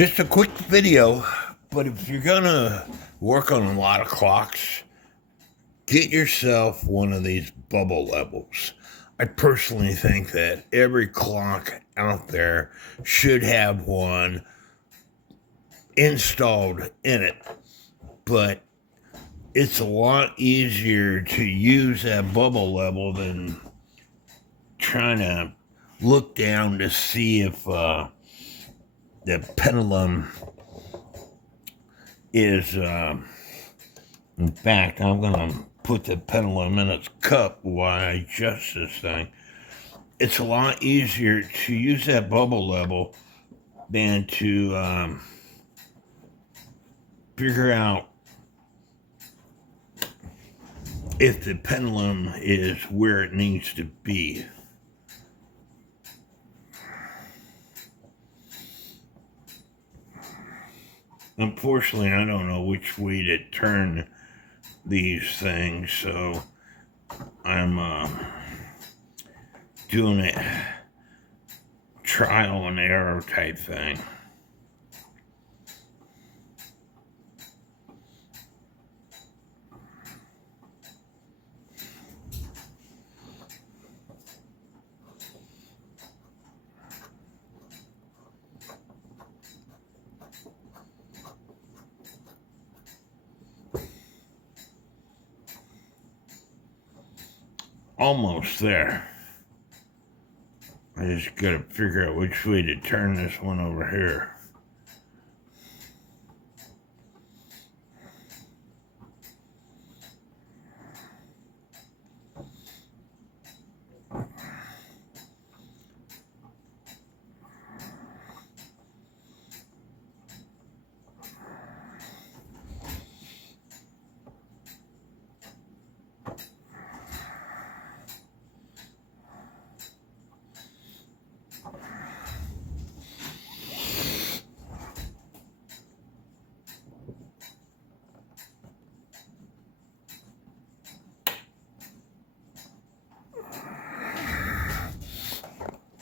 Just a quick video, but if you're gonna work on a lot of clocks, get yourself one of these bubble levels. I personally think that every clock out there should have one installed in it, but it's a lot easier to use that bubble level than trying to look down to see if the pendulum is, in fact, I'm going to put the pendulum in its cup while I adjust this thing. It's a lot easier to use that bubble level than to figure out if the pendulum is where it needs to be. Unfortunately, I don't know which way to turn these things, so I'm doing it trial and error type thing. Almost there. I just gotta figure out which way to turn this one over here.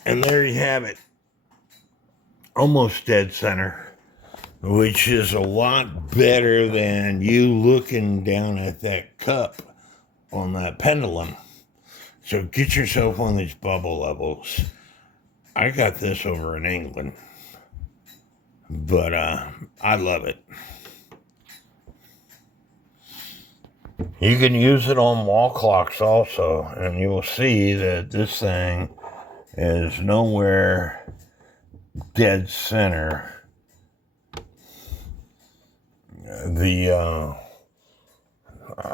And there you have it. Almost dead center, which is a lot better than you looking down at that cup on that pendulum. So get yourself one of these bubble levels. I got this over in England, but I love it. You can use it on wall clocks also, and you will see that this thing is nowhere dead center. I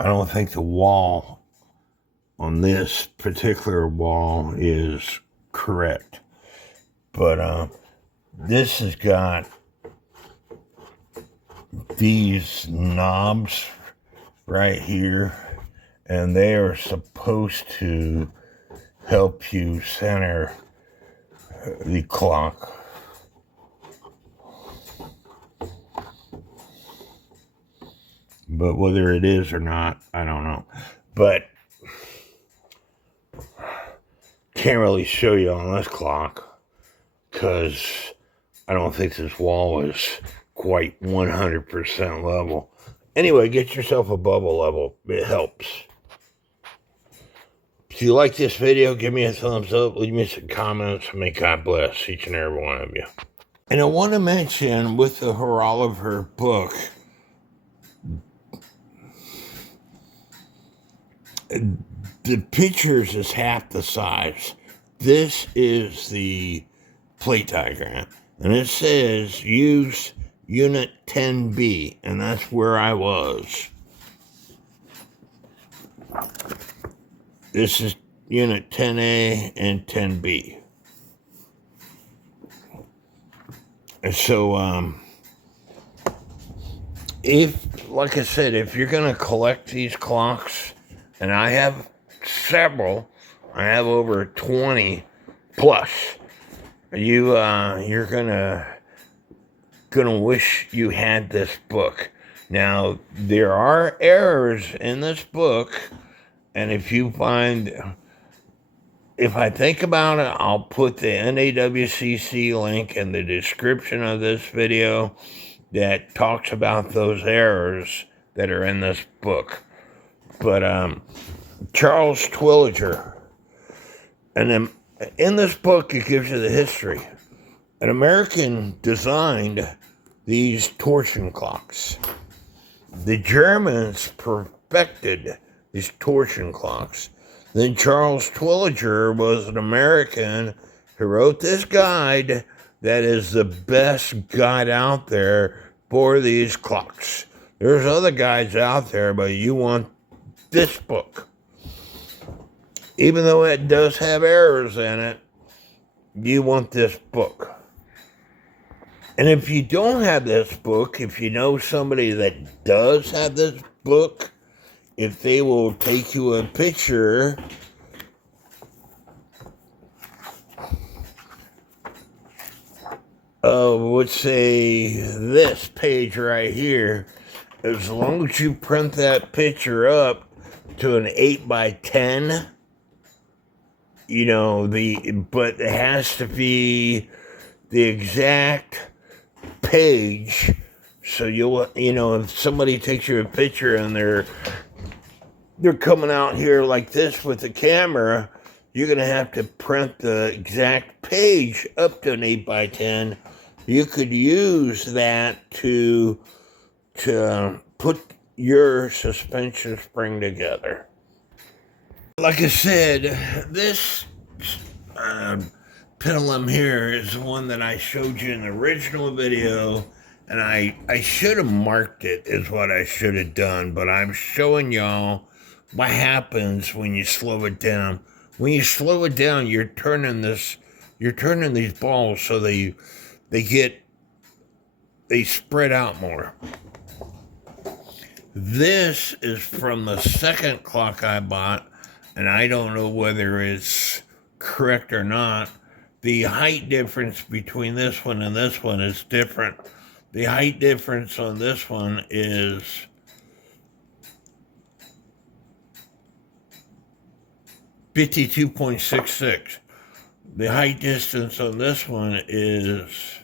don't think the wall on this particular wall is correct, but this has got these knobs right here, and they are supposed to help you center the clock. But whether it is or not, I don't know. But can't really show you on this clock because I don't think this wall is quite 100% level. Anyway, get yourself a bubble level. It helps. If you like this video, give me a thumbs up, leave me some comments, and may God bless each and every one of you. And I want to mention with the horologer book, the pictures is half the size. This is the plate diagram, and it says use unit 10B, and that's where I was. This is unit 10A and 10B. So, like I said, if you're going to collect these clocks, and I have several, I have over 20 plus, you're gonna wish you had this book. Now, there are errors in this book, and if you find if I think about it, I'll put the NAWCC link in the description of this video that talks about those errors that are in this book. But Charles Twilliger, and then in this book it gives you the history. An American designed these torsion clocks. The Germans perfected these torsion clocks. Then Charles Twilliger was an American who wrote this guide that is the best guide out there for these clocks. There's other guides out there, but you want this book. Even though it does have errors in it, you want this book. And if you don't have this book, if you know somebody that does have this book, if they will take you a picture of, let's say, this page right here, as long as you print that picture up to an 8x10, you know, but it has to be the exact page. So you know, if somebody takes you a picture and they're coming out here like this with the camera, you're going to have to print the exact page up to an 8x10. You could use that to put your suspension spring together. Like I said, this pendulum here is the one that I showed you in the original video, and I should have marked it is what I should have done, but I'm showing y'all what happens when you slow it down. When you slow it down, you're turning these balls so they spread out more. This is from the second clock I bought, and I don't know whether it's correct or not. The height difference between this one and this one is different. The height difference on this one is 52.66. The height distance on this one is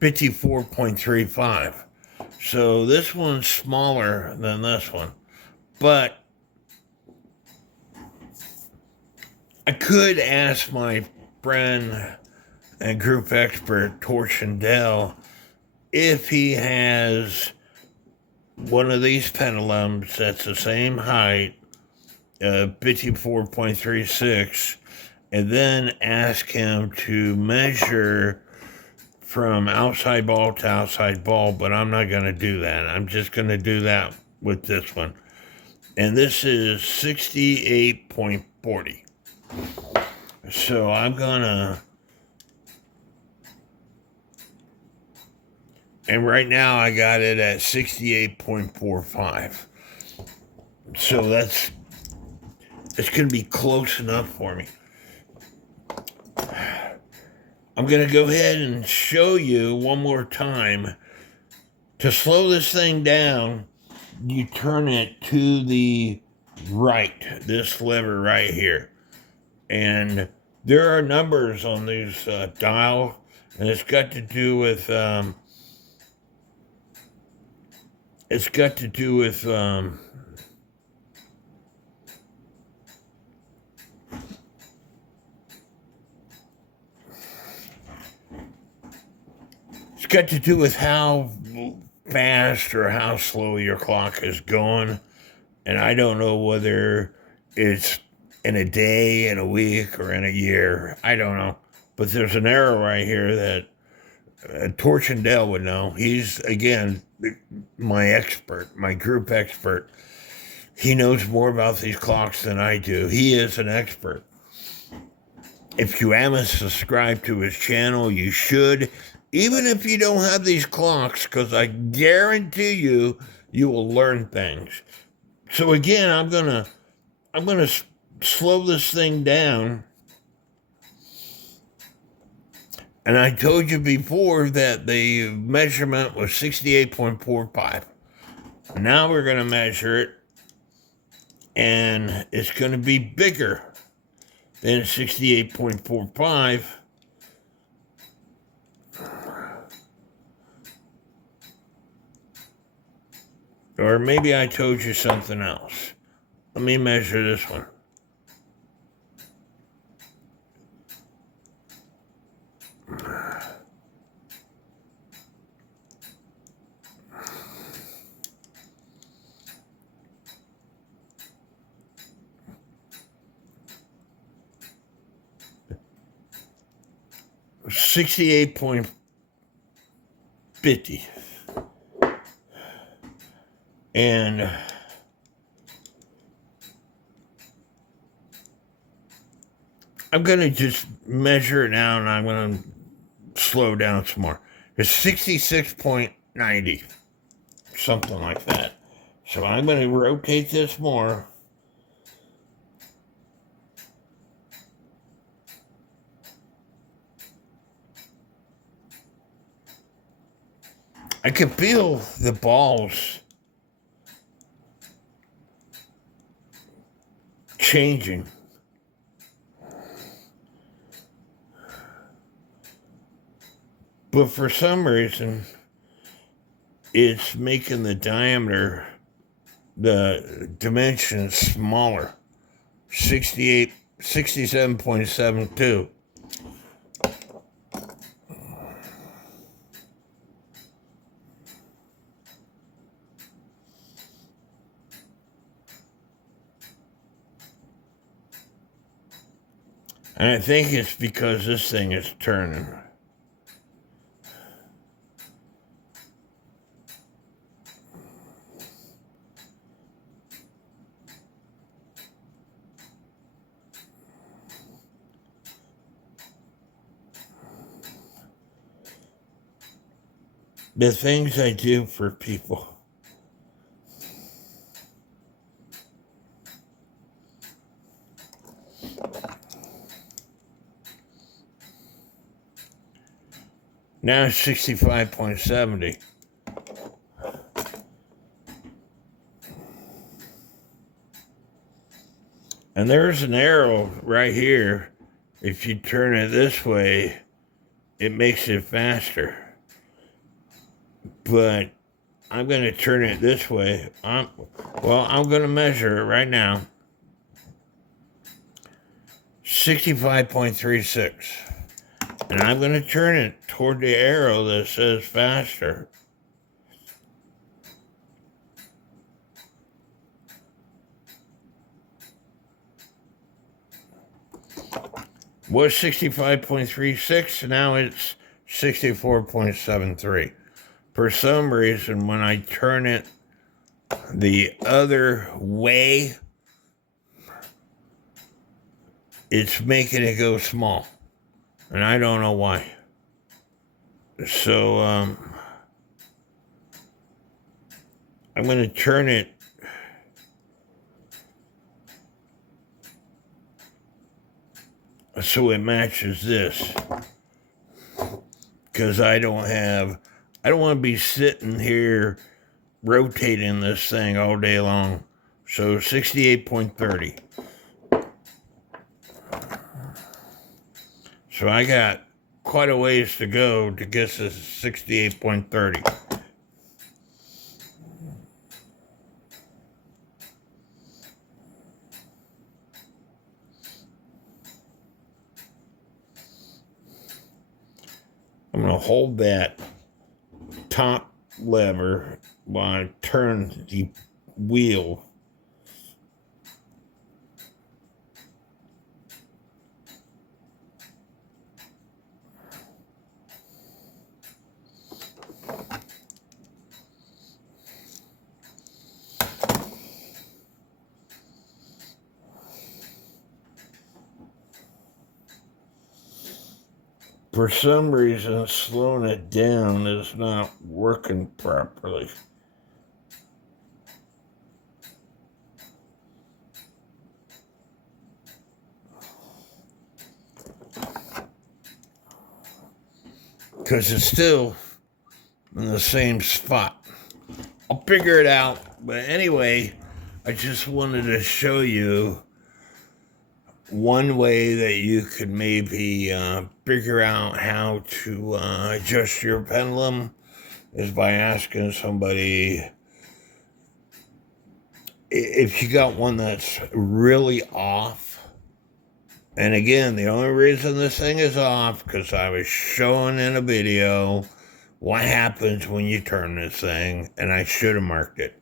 54.35. So this one's smaller than this one. But I could ask my friend and group expert, Torsion Dell, if he has one of these pendulums that's the same height, 54.36, and then ask him to measure from outside ball to outside ball, but I'm not going to do that. I'm just going to do that with this one. And this is 68.40. So I'm going to, and right now I got it at 68.45. So it's going to be close enough for me. I'm going to go ahead and show you one more time. To slow this thing down, you turn it to the right, this lever right here. And there are numbers on these dial, and it's got to do with how fast or how slow your clock is going. And I don't know whether it's in a day, in a week, or in a year. I don't know. But there's an error right here that Torsion Dell would know. He's, again, my expert, my group expert. He knows more about these clocks than I do. He is an expert. If you haven't subscribed to his channel, you should. Even if you don't have these clocks, because I guarantee you, you will learn things. So again, I'm gonna slow this thing down. And I told you before that the measurement was 68.45. Now we're gonna measure it, and it's gonna be bigger Then 68.45. Or maybe I told you something else. Let me measure this one. $68.50. And I'm going to just measure it now, and I'm going to slow down some more. It's 66.90, something like that. So I'm going to rotate this more. I can feel the balls changing. But for some reason, it's making the diameter, the dimensions smaller. 67.72. And I think it's because this thing is turning. The things I do for people. Now it's 65.70. And there's an arrow right here. If you turn it this way, it makes it faster. But I'm going to turn it this way. I'm going to measure it right now. 65.36. And I'm going to turn it toward the arrow that says faster. Was 65.36, now it's 64.73. For some reason, when I turn it the other way, it's making it go small. And I don't know why. So, I'm going to turn it so it matches this. Because I don't want to be sitting here rotating this thing all day long. So 68.30. So I got quite a ways to go to get to 68.30. I'm going to hold that top lever while I turn the wheel. For some reason, slowing it down is not working properly. Because it's still in the same spot. I'll figure it out. But anyway, I just wanted to show you one way that you could maybe figure out how to adjust your pendulum is by asking somebody if you got one that's really off. And again, the only reason this thing is off because I was showing in a video what happens when you turn this thing, and I should have marked it.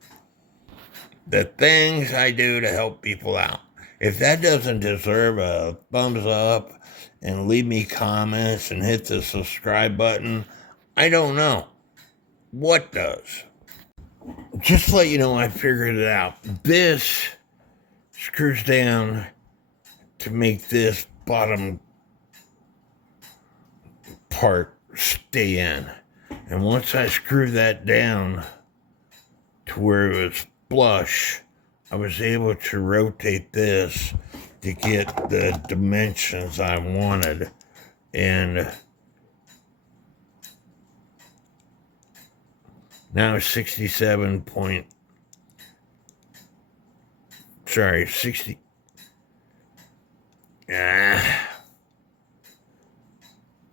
The things I do to help people out. If that doesn't deserve a thumbs up and leave me comments and hit the subscribe button, I don't know what does. Just to let you know, I figured it out. This screws down to make this bottom part stay in. And once I screw that down to where it was flush, I was able to rotate this to get the dimensions I wanted. And now it's 60.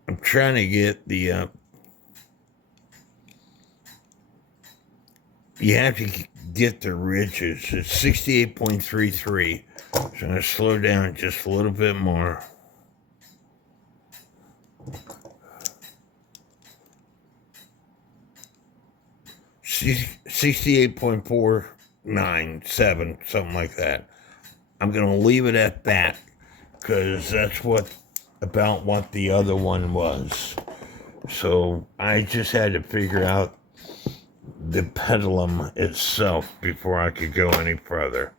I'm trying to get the, you have to get the ridges. It's 68.33. So I'm going to slow down just a little bit more. See, 68.497, something like that. I'm going to leave it at that because that's about what the other one was. So I just had to figure out the pendulum itself before I could go any further.